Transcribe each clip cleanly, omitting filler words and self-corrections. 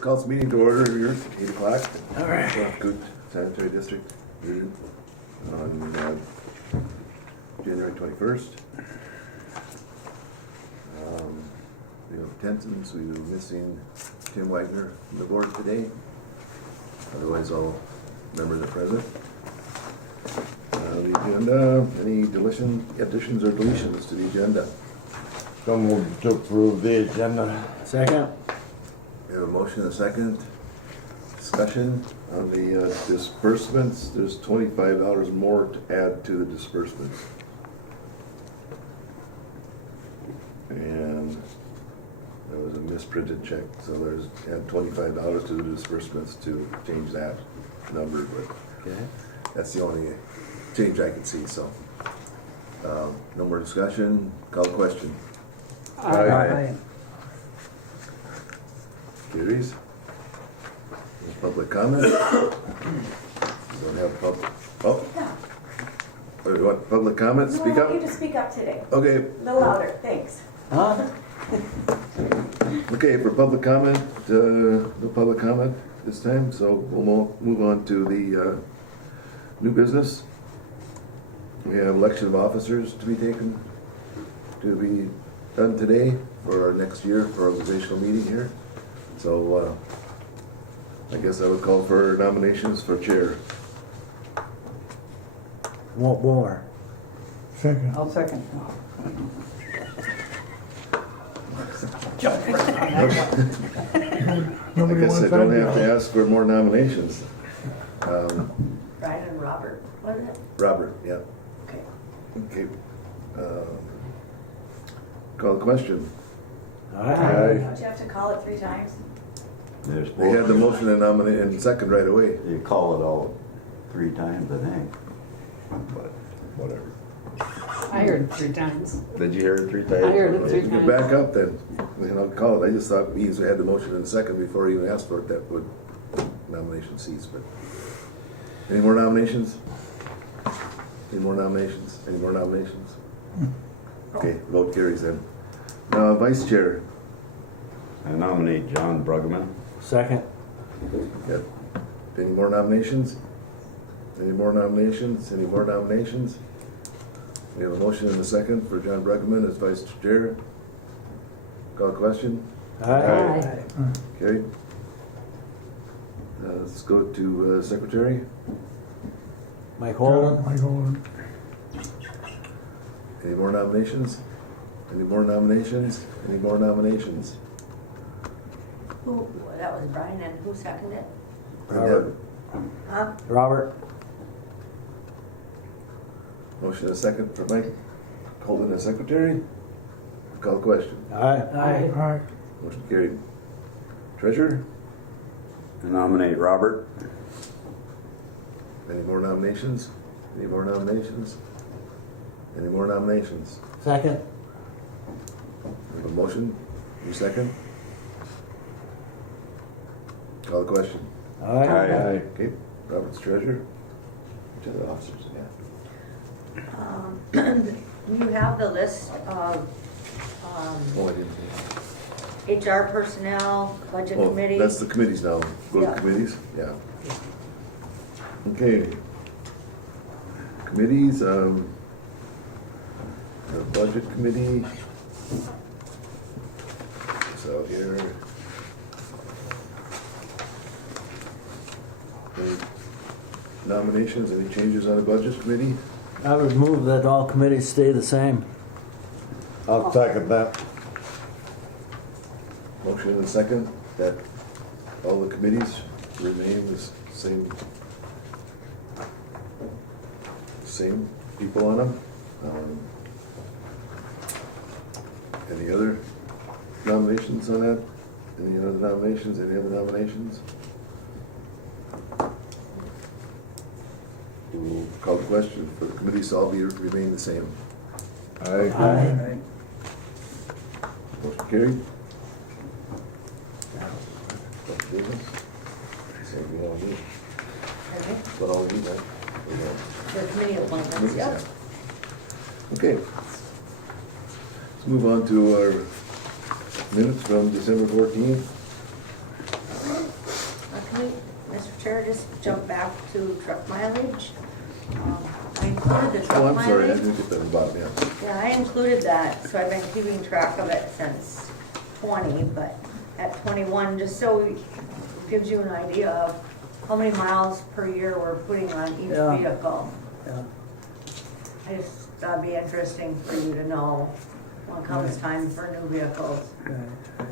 call this meeting to order here, 8 o'clock. All right. Koochiching Sanitary District meeting on January 21st. We have attendance. We were missing Tim Wagner from the board today. Otherwise, all members are present. The agenda, any additions or deletions to the agenda? So moved to approve the agenda. Second. We have a motion and a second. Discussion on the disbursements. There's $25 more to add to the disbursements. And there was a misprinted check, so there's add $25 to the disbursements to change that number, but Okay. that's the only change I can see, so. No more discussion, call the question. Aye. Carries. There's public comment. Don't have public, oh, you want public comment, speak No, up? you just speak up today. Okay, A little louder, thanks. Huh? okay, for public comment, no public comment this time, so we'll move on to the new business. We have election of officers to be done today for our next year for organizational meeting here. So I guess I would call for nominations for chair. Want more? Second. I'll second. I guess I don't have to ask for more nominations. Brian and Robert, wasn't it? Robert, yeah. Okay. Okay. Call the question. Aye. Don't you have to call it 3 times? They had the motion and nominate and second right away. You call it all 3 times, I think. But whatever. I heard it 3 times. Did you hear it 3 times? I heard it 3 You times. can back up then. Call it. I just thought we usually had the motion and second before you even asked for it. That would nomination cease. But any more nominations? Any more nominations? Any more nominations? Okay, vote carries then. Vice chair. I nominate John Bruggeman. Second. Got any more nominations? Any more nominations? Any more nominations? We have a motion and a second for John Bruggeman as vice chair. Call question? Aye. Okay. Let's go to secretary. Mike Holden. Any more nominations? Any more nominations? Any more nominations? Who, that was Brian, and who seconded? Robert. Huh? Robert. Motion and a second for Mike Holden as secretary. Call the question. Aye. Motion carried. Treasurer? I nominate Robert. Any more nominations? Any more nominations? Any more nominations? Second. We have a motion. You second? Call the question. Aye. Okay. Robert's treasurer. Which other officers? Yeah. You have the list of Oh, I didn't see. HR personnel, budget Oh, committee. that's the committees now. Go to Yeah. committees? Yeah. Okay. Committees, the budget committee. So here. Any nominations, any changes on the budget committee? I would move that all committees stay the same. I'll second that. Motion and a second that all the committees remain the same people on them. Any other nominations on that? Any other nominations? Any other nominations? We'll call the question for the committees to all remain the same. Aye. Motion carried. So we all do. Okay. What all we do, right? The committee appointments, yep. Okay. Let's move on to our minutes from December 14th. just jump back to truck mileage. I included the truck Oh, I'm sorry, I mileage. didn't get that about, yeah. Yeah, I included that, so I've been keeping track of it since 20, but at 21, just so it gives you an idea of how many miles per year we're putting on each Yeah. vehicle. Yeah. I just thought it'd be interesting for you to know when it comes Right. time for new vehicles. Right, right,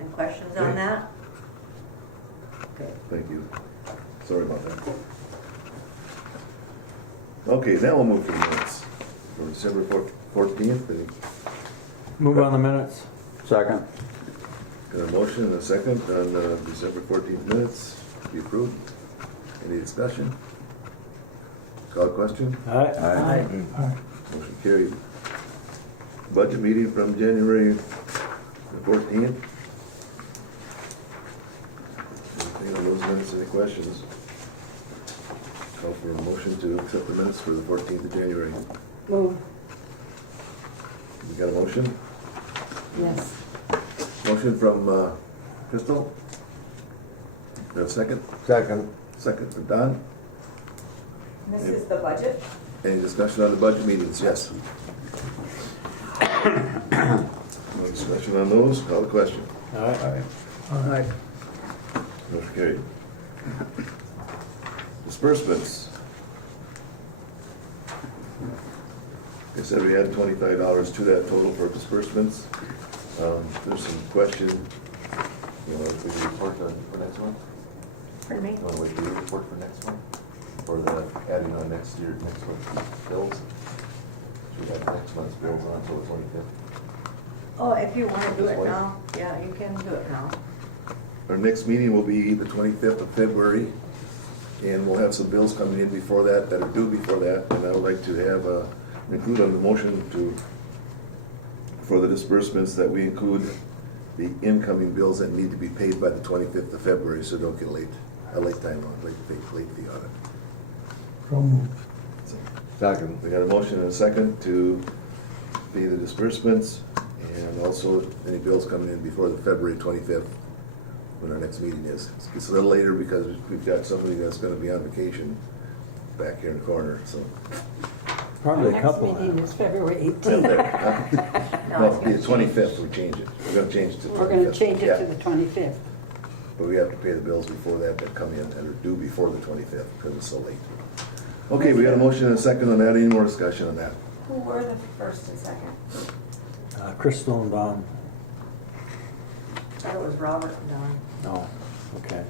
Any questions on Okay. that? Okay. Thank you. Sorry about that. Okay, now we'll move to the minutes for December 14th. Any- Move on the minutes. Second. Got a motion and a second on December 14th minutes. Be approved. Any discussion? Call question? Aye. Motion carried. Budget meeting from January the 14th. Anything on those minutes, any questions? Call for a motion to accept the minutes for the 14th of January. Move, We got a motion? yes. Motion from Crystal. We have a second? Second. Second from Don. This is the budget? Any discussion on the budget meetings? Yes. No discussion on those? Call the question. Aye. Aye. Motion carried. Disbursements. I said we had $25 to that total for disbursements. There's some question, you know, if we can report for next one? Pardon me? You want to wait for your report for next one? Or the adding on next month's bills? Should we have next month's bills on until the 25th? Oh, if you want to do This it way? now, yeah, you can do it now. Our next meeting will be the 25th of February, and we'll have some bills coming in before that, that are due before that, and I would like to have, include on the motion for the disbursements that we include the incoming bills that need to be paid by the 25th of February, so don't get a late time on, late fee on it. So, Second. we got a motion and a second to pay the disbursements, and also any bills coming in before the February 25th, when our next meeting is. It's a little later because we've got somebody that's gonna be on vacation back here in the corner, so. Probably a Next couple. meeting is February Well, 18th. there, No, No, it's it'll be the gonna change. 25th, we change it. We're gonna change it to the 25th. We're gonna change it Yeah. to the 25th. But we have to pay the bills before that come in, that are due before the 25th, because it's so late. Okay, we got a motion and a second on that. Any more discussion on that? Who were the first and second? Crystal and Don. That was Robert and Don. No, okay.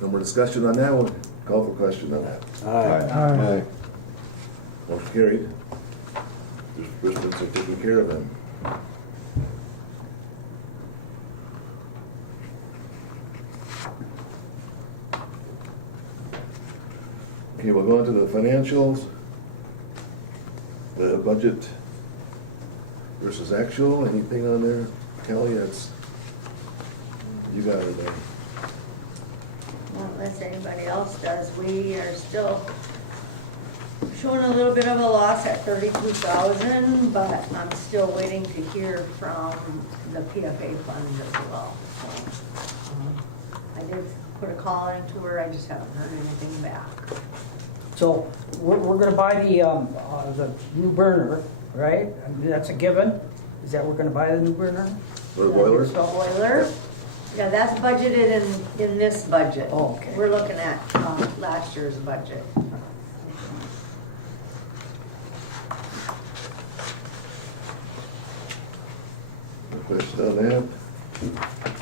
No more discussion on that one? Call for question on that. Aye. Motion carried. Disbursements are taken care of then. Okay, we'll go into the financials. The budget versus actual, anything on there? Kelly, that's, you got it there. Well, unless anybody else does, we are still showing a little bit of a loss at 32,000, but I'm still waiting to hear from the PFA fund as well. So, I did put a call into her, I just haven't heard anything back. So we're gonna buy the new burner, right? I mean, that's a given. Is that we're gonna buy the new burner? For the boiler? The boiler, yeah, that's budgeted in this budget. Oh, okay. We're looking at last year's budget. No question on that?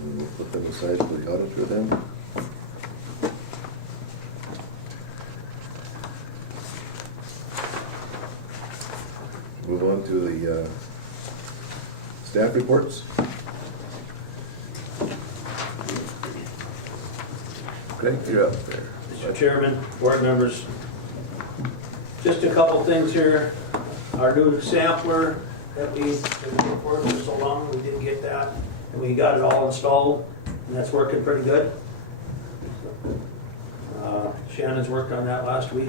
And we'll put them aside for the auditor then. Move on to the staff reports. Okay, you're up there. Mr. Chairman, board members, just a couple things here. Our new sampler that we've been looking for so long, we didn't get that. and we got it all installed, and that's working pretty good. Shannon's worked on that last week.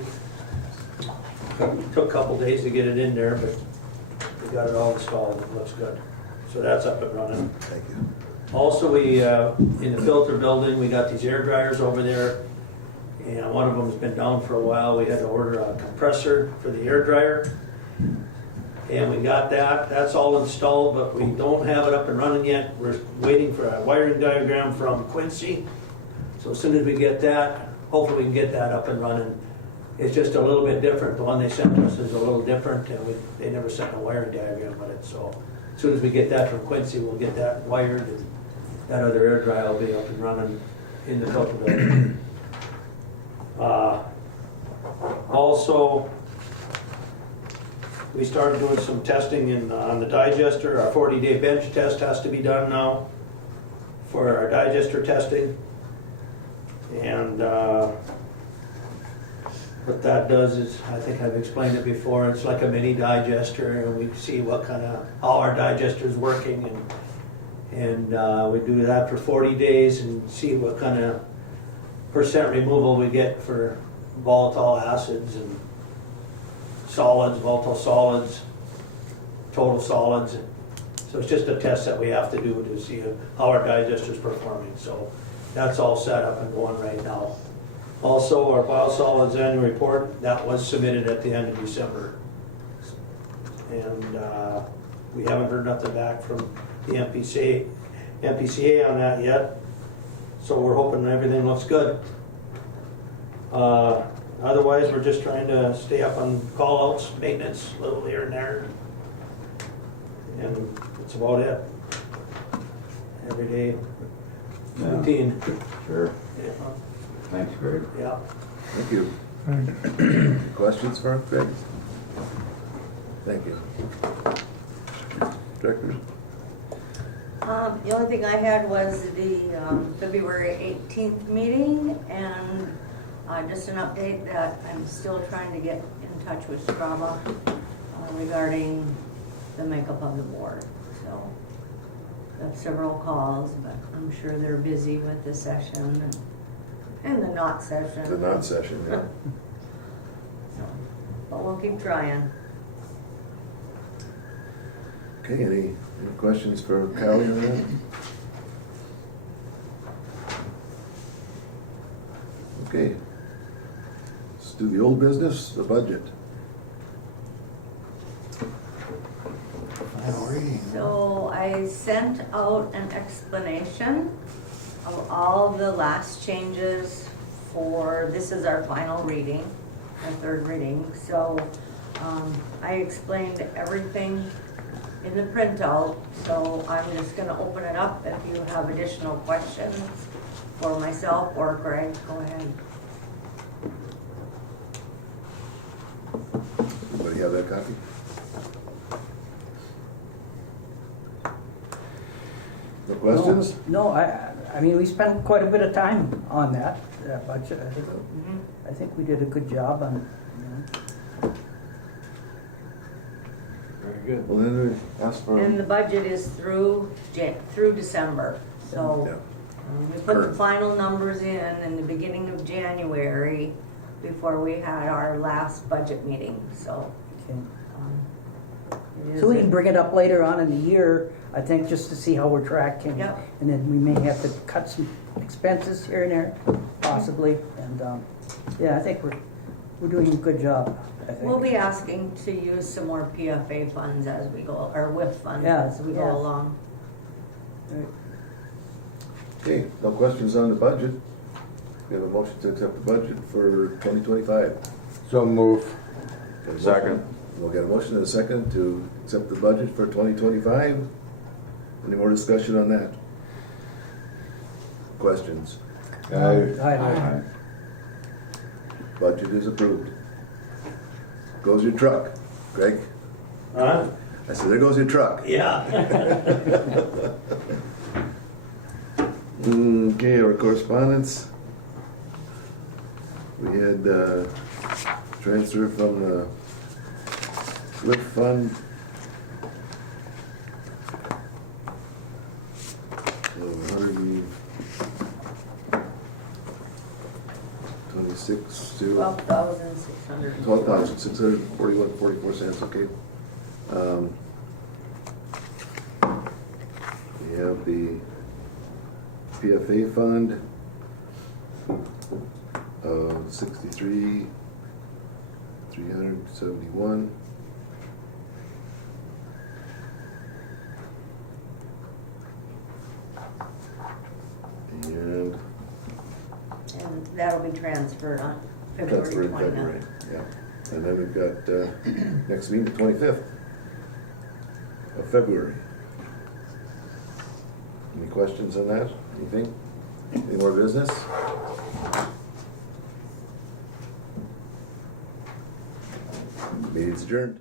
Took a couple days to get it in there, but we got it all installed, it looks good. So that's up and running. Thank you. Also, we, in the filter building, we got these air dryers over there, and one of them's been down for a while. We had to order a compressor for the air dryer, and we got that. That's all installed, but we don't have it up and running yet. We're waiting for a wiring diagram from Quincy. So as soon as we get that, hopefully we can get that up and running. It's just a little bit different. The one they sent us is a little different, and they never sent a wiring diagram on it. So as soon as we get that from Quincy, we'll get that wired, and that other air dryer will be up and running in the filter building. Also, we started doing some testing on the digester. Our 40-day bench test has to be done now for our digester testing. And what that does is, I think I've explained it before, it's like a mini digester, and we see what kind of, how our digester is working, and we do that for 40 days and see what kind of percent removal we get for volatile acids and solids, volatile solids, total solids. So it's just a test that we have to do to see how our digester is performing. So that's all set up and going right now. Also, our biosolids annual report, that was submitted at the end of December. And we haven't heard nothing back from the MPCA on that yet. So we're hoping everything looks good. Otherwise, we're just trying to stay up on call-outs, maintenance, a little here and there. And that's about it. Everyday routine. Sure. Yeah. Thanks, Greg. Yeah. Thank you. Questions for Greg? Thank you. Directors? The only thing I had was the February 18th meeting, and just an update that I'm still trying to get in touch with Strava regarding the makeup of the board. So, got several calls, but I'm sure they're busy with the session and the not session. The not session, yeah. So, but we'll keep trying. Okay, any questions for Callie on that? Okay. Let's do the old business, the budget. Final reading. So I sent out an explanation of all the last changes for, this is our final reading, our third reading. So I explained everything in the printout, so I'm just gonna open it up. If you have additional questions for myself or Greg, go ahead. Everybody have that copy? No questions? No, I mean, we spent quite a bit of time on that budget. I think we did a good job on it. Very good. Well, then we ask for. And the budget is through December, so Yeah. we put the Current. final numbers in the beginning of January before we had our last budget meeting, so. Okay. it So we is can bring it up later on in the year, I think, just to see how we're tracking. Yep. And then we may have to cut some expenses here and there, possibly. And, yeah, I think we're doing a good job, I think. We'll be asking to use some more PFA funds as we go, or WIF funds Yeah, as we yeah. go along. Right. Okay, no questions on the budget. We have a motion to accept the budget for 2025. So move. Got a Second. motion- We'll get a motion and a second to accept the budget for 2025. Any more discussion on that? Questions? Aye. Budget is approved. Goes your truck, Greg. Huh? I said, there goes your truck. Yeah. Okay, our correspondence. We had transfer from the SWIFT fund. $126 to $12,600. $12,641.44, okay. We have the PFA fund of $63,371. And And that'll be transferred on transfer February in 29th. February, yeah. And then we've got, next meeting, the 25th of February. Any questions on that? Anything? Any more business? Meeting's adjourned.